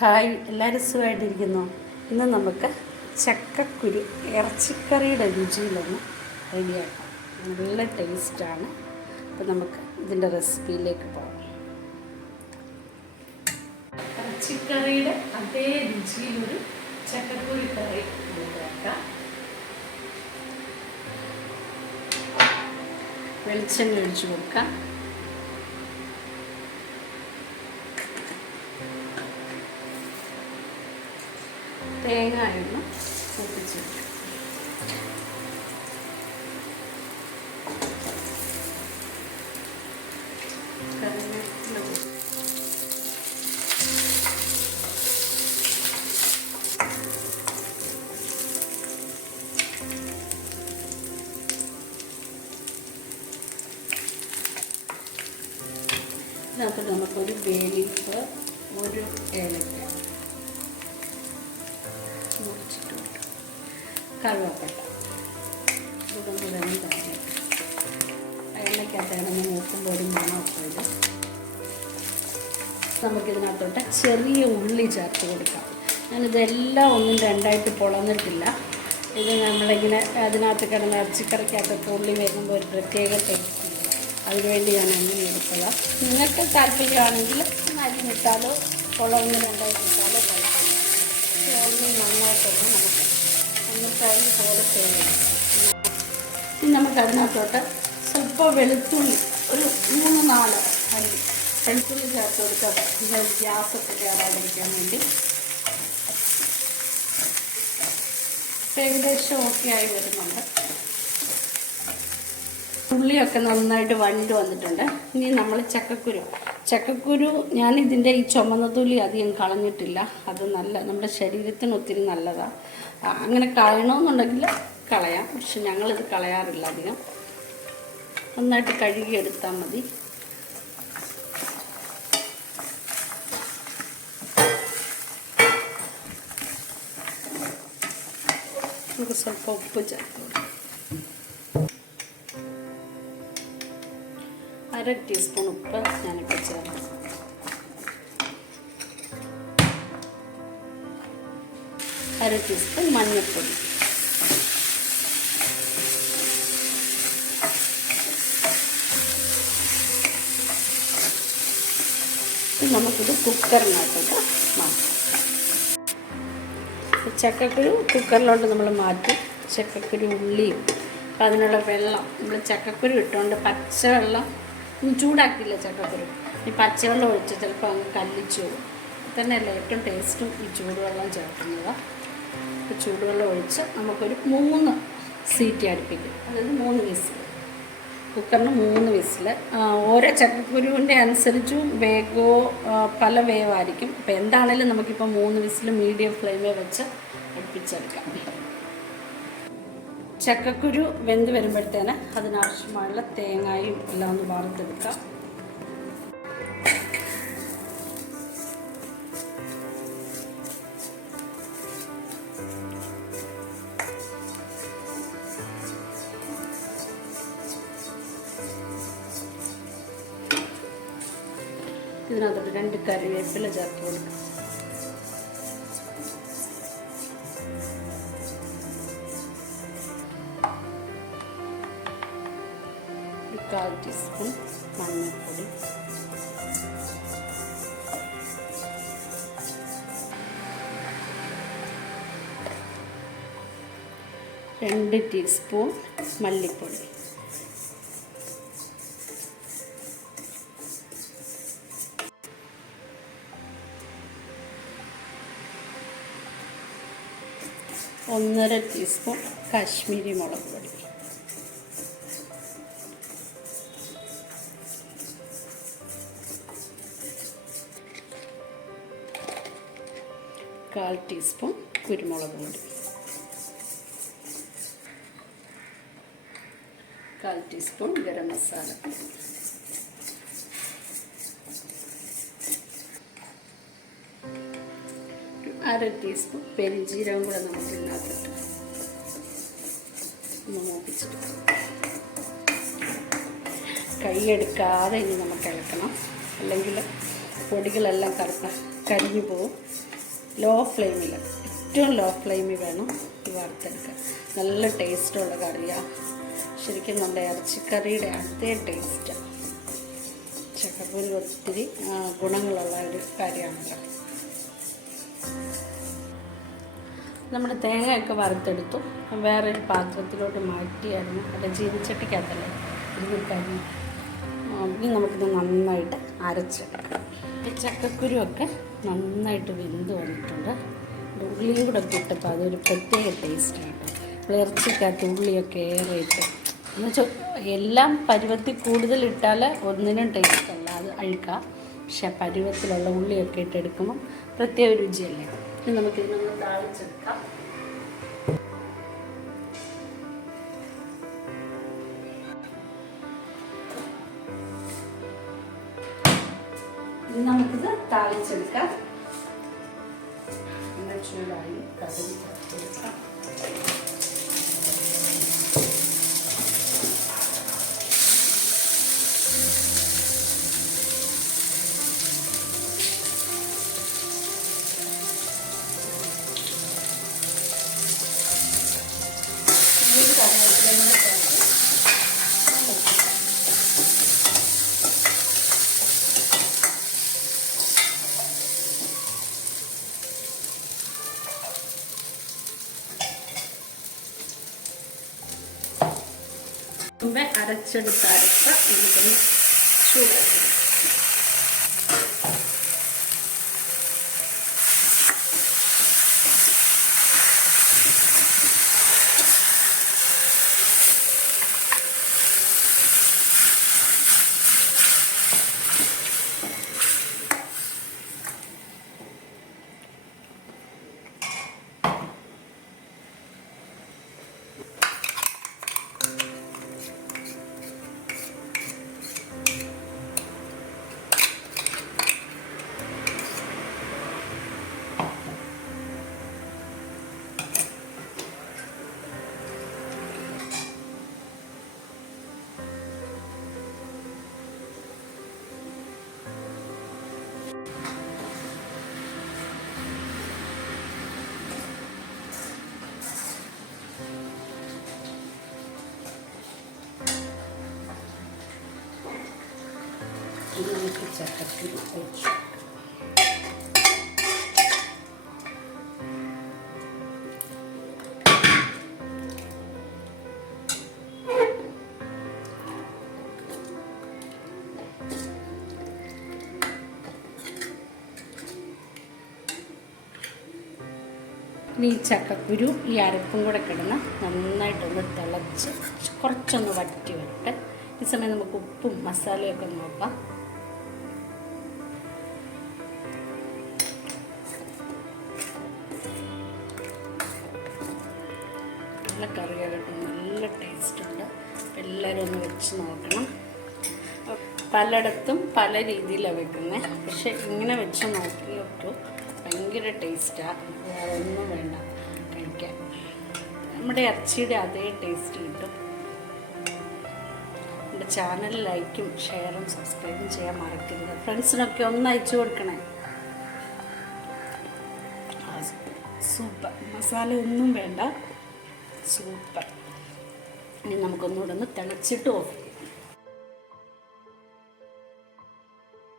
Hi, എല്ലാവരും സുഖമായിട്ടിരിക്കുന്നു. ഇന്ന് നമുക്ക് ചക്കക്കുരു ഇറച്ചിക്കറിയുടെ രുചിയിലൊന്ന് റെഡിയാക്കാം. നല്ല ടേസ്റ്റാണ്. അപ്പോൾ നമുക്ക് ഇതിൻ്റെ റെസിപ്പിയിലേക്ക് പോകാം. ഇറച്ചിക്കറിയുടെ അതേ രുചിയിലൊരു ചക്കക്കുരു കറി നമുക്ക് വെക്കാം. വെളിച്ചെണ്ണ ഒഴിച്ചു കൊടുക്കാം. തേങ്ങയൊന്ന് പൊട്ടിച്ച് വയ്ക്കാം. ഇതിനകത്ത് നമുക്കൊരു ബേ ലീഫ്, ഒരു ഏലക്ക മുറിച്ചിട്ടുണ്ട്, കറുവപ്പട്ട ഇതൊന്ന് വേണം തരാം. എണ്ണയ്ക്കകത്ത് ഇണങ്ങി നോക്കുമ്പോൾ ഒരു മണമൊക്കെ ഇത്. നമുക്കിതിനകത്തോട്ട് ചെറിയ ഉള്ളി ചേർത്ത് കൊടുക്കാം. ഞാനിതെല്ലാം ഒന്നും രണ്ടായിട്ട് പൊളന്നിട്ടില്ല. ഇത് നമ്മളിങ്ങനെ അതിനകത്ത് കിടന്ന് ഇറച്ചിക്കറിക്കകത്തൊക്കെ ഉള്ളി വരുമ്പോൾ ഒരു പ്രത്യേക ടേസ്റ്റ്. അതിനുവേണ്ടി ഞാൻ അങ്ങനെ എടുത്തതാണ്. നിങ്ങൾക്ക് താല്പര്യമാണെങ്കിൽ അരിഞ്ഞിട്ടാലോ പൊളന്ന് രണ്ടായിട്ടിട്ടാലോ കുഴപ്പമില്ല. ഉള്ളി നന്നായിട്ടൊന്ന് നമുക്ക് ഒന്ന് ഫ്രൈ പോലെ ചെയ്യണം. ഇനി നമുക്ക് അതിനകത്തോട്ട് സ്വല്പം വെളുത്തുള്ളി, ഒരു 3-4 അരി വെളുത്തുള്ളി ചേർത്ത് കൊടുക്കാം. ഇതിൻ്റെ ഗ്യാസൊക്കെ കയറാതിരിക്കാൻ വേണ്ടി. ഏകദേശം ഓക്കെ ആയി വരുന്നുണ്ട്. ഉള്ളിയൊക്കെ നന്നായിട്ട് വഴണ്ട് വന്നിട്ടുണ്ട്. ഇനി നമ്മൾ ചക്കക്കുരു ഞാനിതിൻ്റെ ഈ ചുമന്ന തൊലി അധികം കളഞ്ഞിട്ടില്ല. അത് നമ്മുടെ ശരീരത്തിന് ഒത്തിരി നല്ലതാണ്. അങ്ങനെ കളയണമെന്നുണ്ടെങ്കിൽ കളയാം, പക്ഷെ ഞങ്ങളിത് കളയാറില്ല അധികം. നന്നായിട്ട് കഴുകിയെടുത്താൽ മതി. നമുക്ക് സ്വല്പം ഉപ്പ് ചേർത്ത് കൊടുക്കാം. 1/2 ടീസ്പൂൺ ഉപ്പ് ഞാനിപ്പോൾ ചേർത്ത്. അര ടീസ്പൂൺ മഞ്ഞൾപ്പൊടി. നമുക്കിത് കുക്കറിനകത്തോട്ട് മാറ്റാം. ചക്കക്കുരു കുക്കറിലോട്ട് നമ്മൾ മാറ്റി. ചക്കക്കുരു ഉള്ളിയും അതിനുള്ള വെള്ളം നമ്മൾ ചക്കക്കുരു ഇട്ടുകൊണ്ട് പച്ചവെള്ളം ചൂടാക്കിയില്ല. ചക്കക്കുരു ഈ പച്ചവെള്ളം ഒഴിച്ച് ചിലപ്പോൾ അങ്ങ് കല്ലിച്ചു പോകും. തന്നെയല്ല ഏറ്റവും ടേസ്റ്റും ഈ ചൂടുവെള്ളം ചേർക്കുന്നതാണ്. ഇപ്പോൾ ചൂടുവെള്ളം ഒഴിച്ച് നമുക്കൊരു 3 സീറ്റി അടുപ്പിക്കും. അതായത് 3 വിസിൽ. കുക്കറിന് 3 വിസിൽ. ഓരോ ചക്കക്കുരുവിൻ്റെ അനുസരിച്ചും പല വേവായിരിക്കും. അപ്പോൾ എന്താണേലും നമുക്കിപ്പോൾ 3 വിസിൽ മീഡിയം ഫ്ലെയിമിൽ വെച്ച് അടുപ്പിച്ചെടുക്കാം. ചക്കക്കുരു വെന്ത് വരുമ്പോഴത്തേന് അതിനാവശ്യമായുള്ള തേങ്ങയും എല്ലാം ഒന്ന് വറുത്തെടുക്കാം. ഇതിനകത്തോട്ട് 2 കറിവേപ്പില ചേർത്ത് കൊടുക്കാം. ഒരു 1/4 ടീസ്പൂൺ മഞ്ഞൾപ്പൊടി, 2 ടീസ്പൂൺ മല്ലിപ്പൊടി, 1/2 ടീസ്പൂൺ കാശ്മീരി മുളക് പൊടി, 1/4 ടീസ്പൂൺ കുരുമുളക് പൊടി, 1/4 ടീസ്പൂൺ ഗരം മസാല, അര ടീസ്പൂൺ പെരിഞ്ജീരകം കൂടെ നമുക്ക് ഇതിനകത്തിട്ട് ഒന്ന് മൂപ്പിച്ചെടുക്കാം. കൈയെടുക്കാതെ ഇനി നമുക്ക് ഇളക്കണം, അല്ലെങ്കിൽ പൊടികളെല്ലാം കറുത്ത കരിഞ്ഞു പോവും. ലോ ഫ്ലെയിമിൽ, ഏറ്റവും ലോ ഫ്ലെയിമിൽ വേണം വറുത്തെടുക്കാൻ. നല്ല ടേസ്റ്റുള്ള കറിയാണ്. ശരിക്കും നമ്മുടെ ഇറച്ചിക്കറിയുടെ അതേ ടേസ്റ്റാണ്. ചക്കക്കുരു ഒത്തിരി ഗുണങ്ങളുള്ള ഒരു കാര്യമാണല്ലോ. നമ്മുടെ തേങ്ങയൊക്കെ വറുത്തെടുത്തു. വേറൊരു പാത്രത്തിലോട്ട് മാറ്റിയായിരുന്നു. അല്ല, ചീനിച്ചട്ടിക്കകത്തല്ലേ ഇരുന്ന് കരി. ഇനി നമുക്കിത് നന്നായിട്ട് അരച്ചെടുക്കാം. ഈ ചക്കക്കുരുവൊക്കെ നന്നായിട്ട് വെന്ത് വന്നിട്ടുണ്ട്. ഉള്ളിയും കൂടെ ഇട്ടപ്പോൾ അതൊരു പ്രത്യേക ടേസ്റ്റാണ് കേട്ടോ. ഇറച്ചിക്കകത്ത് ഉള്ളിയൊക്കെ ഏറെ ഇട്ട് എന്നുവെച്ചാൽ എല്ലാം പരുവത്തിൽ കൂടുതലിട്ടാൽ ഒന്നിനും ടേസ്റ്റല്ല, അത് അഴുക്കാം. പക്ഷെ പരുവത്തിലുള്ള ഉള്ളിയൊക്കെ ഇട്ടെടുക്കുമ്പോൾ പ്രത്യേക രുചിയല്ലേ. ഇനി നമുക്കിതിനൊന്ന് താളിച്ചെടുക്കാം. ഇനി നമുക്കിത് താളിച്ചെടുക്കാം. ചൂടായി കടുക് ചേർത്തെടുക്കാം. മുമ്പേ അരച്ചെടുത്ത അരപ്പ് നമുക്കൊന്ന് ചൂടാക്കി. നമുക്ക് ചക്കക്കുരു ഒഴിച്ചു. ഇനി ഈ ചക്കക്കുരു ഈ അരപ്പും കൂടെ കിടന്ന് നന്നായിട്ടൊന്ന് തിളച്ച് കുറച്ചൊന്ന് വറ്റി വരട്ടെ. ഈ സമയം നമുക്ക് ഉപ്പും മസാലയൊക്കെ നോക്കാം. നല്ല കറിയാകട്ടെ, നല്ല ടേസ്റ്റുണ്ട്. എല്ലാവരും ഒന്ന് വെച്ച് നോക്കണം. പലയിടത്തും പല രീതിയിലാണ് വെക്കുന്നത്. പക്ഷെ ഇങ്ങനെ വെച്ച് നോക്കിയിട്ടു ഭയങ്കര ടേസ്റ്റാണ്. വേറൊന്നും വേണ്ട കഴിക്കാൻ. നമ്മുടെ ഇറച്ചിയുടെ അതേ ടേസ്റ്റ് കിട്ടും. എൻ്റെ ചാനൽ ലൈക്കും ഷെയറും സബ്സ്ക്രൈബും ചെയ്യാൻ മറക്കരുത്. ഫ്രണ്ട്സിനൊക്കെ ഒന്ന് അയച്ചു കൊടുക്കണേ. സൂപ്പർ, മസാല ഒന്നും വേണ്ട, സൂപ്പർ. ഇനി നമുക്കൊന്നുകൂടെ ഒന്ന് തിളച്ചിട്ട് ഓഫ്